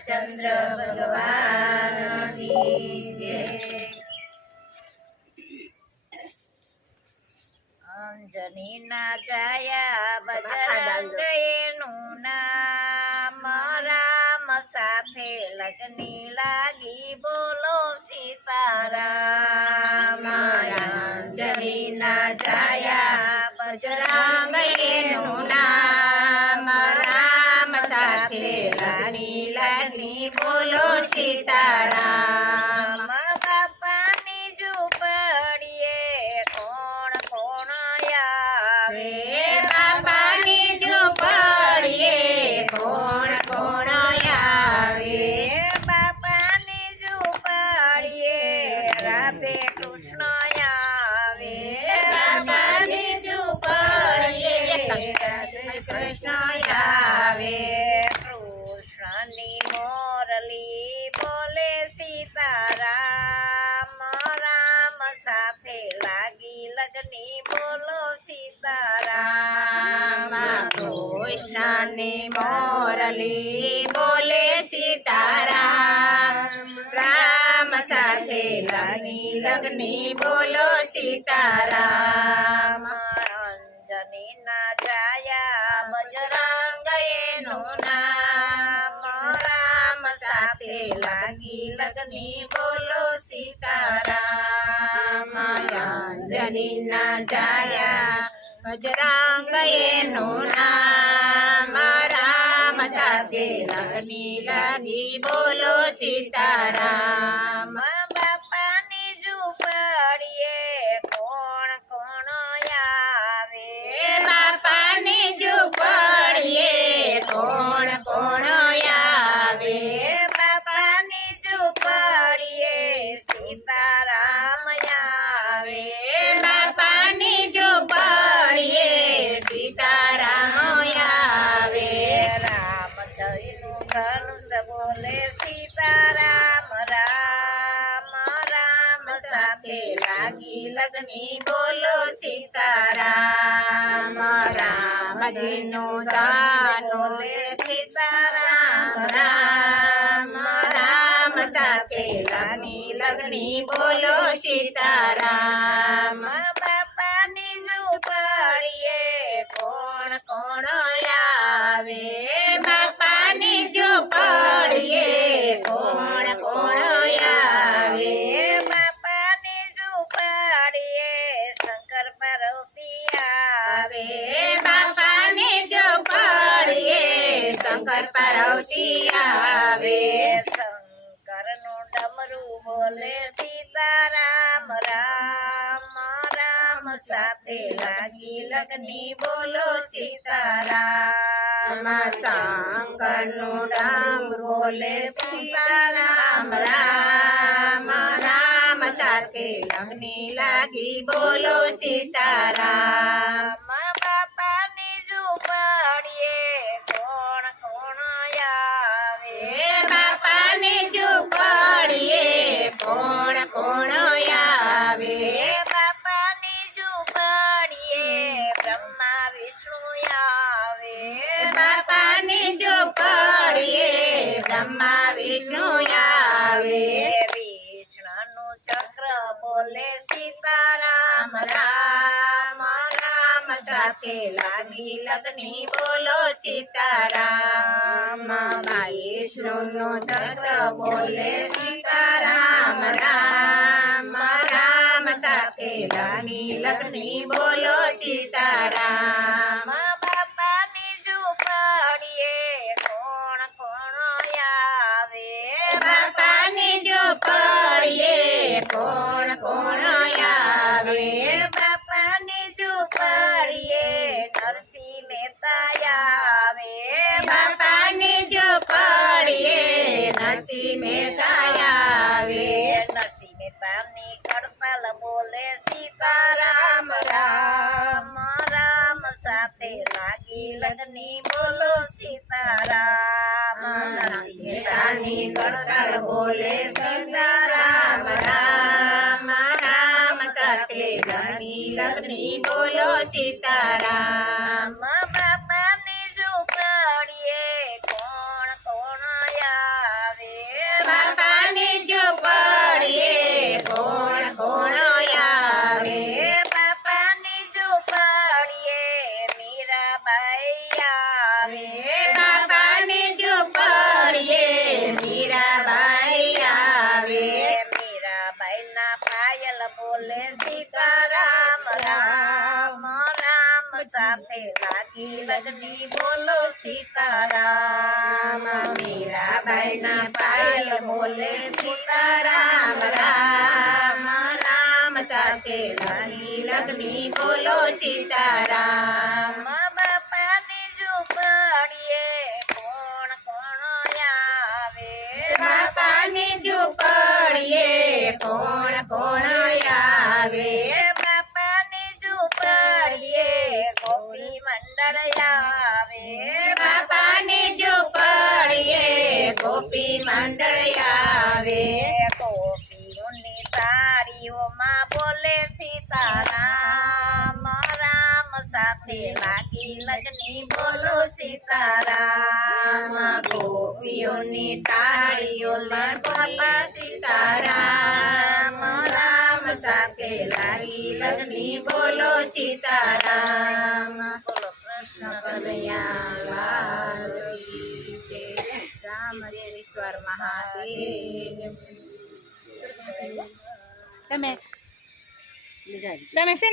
રામચંદ્ર ભગવાનની જય અંજનીના જાયા બજરંગ એનું નામ રામ સાથે લગની લાગી બોલો સીતારામ. અંજનીના જયા બજરંગ એનું નામ સાથે લગની લાગી બોલો સીતારામ બાપાની ઝૂંપડીએ કોણ કોણ આવે બાપાની ઝૂંપડીએ કોણ કોણ આવે બાપાની ઝૂંપડીએ રાધે કૃષ્ણ આવે બાપાની ઝૂંપડીએ રાધે કૃષ્ણ આવે લગની બોલો સીતારામ. કૃષ્ણની મોરલી બોલે સીતારામ. રામ સાથે લગની લગની બોલો સીતારામ. અંજનીના જાયા બજરંગ એનું નામ. રામ સાથે લાગી લગની બોલો સીતારામ. અંજનીના જાયા બજરંગ એનું નામ રામ સાથે લગની લગની બોલો સીતારામ લગની બોલો સીતારામ રામજીનું દાન સીતારામ રામ રામ સાથે લગની લગની બોલો સીતારામ. પાર્વતી આવે. શંકરનું ડમરું બોલે સીતારામ રામ રામ સાથે લાગી લગની બોલો સીતારામ. શંકરનું ડમરું બોલે સીતારામ રામ રામ સાથે લગની લાગી બોલો સીતારામ. સાથે લાગી લગની બોલો સીતારામ વિષ્ણુનું ચક્ર બોલે સીતારામ રામ રામ સાથે લાગી લગની બોલો સીતારામ બાપાની ઝૂંપડીએ કોણ કોણ આવે બાપાની ઝૂંપડીએ કોણ મહેતાની કડતાલ બોલે સીતારામ રામ રામ સાથે લાગી લગની બોલો સીતારામ મહેતાની કડતાલ બોલે સીતારામ રામ રામ સાથે લાગી લગની બોલો સીતારામ સાથે લાગી લગની બોલો સીતારામ. મીરાબાઈના પાયલ બોલે સીતારામ. રામ રામ. સાથે લાગી લગની બોલો સીતારામ. ગોપી મંડળ આવે. ગોપીઓની તાળીઓમાં બોલે સીતારામ. રામ સાથે લાગી લગની બોલો સીતારામ. ગોપીઓની તાળીઓમાં બોલા સીતારામ. રામ સાથે લાગી લગની બોલો સીતારામ. કૃષ્ણ કનૈયા મહાદેવ. તમે તમે છે ને?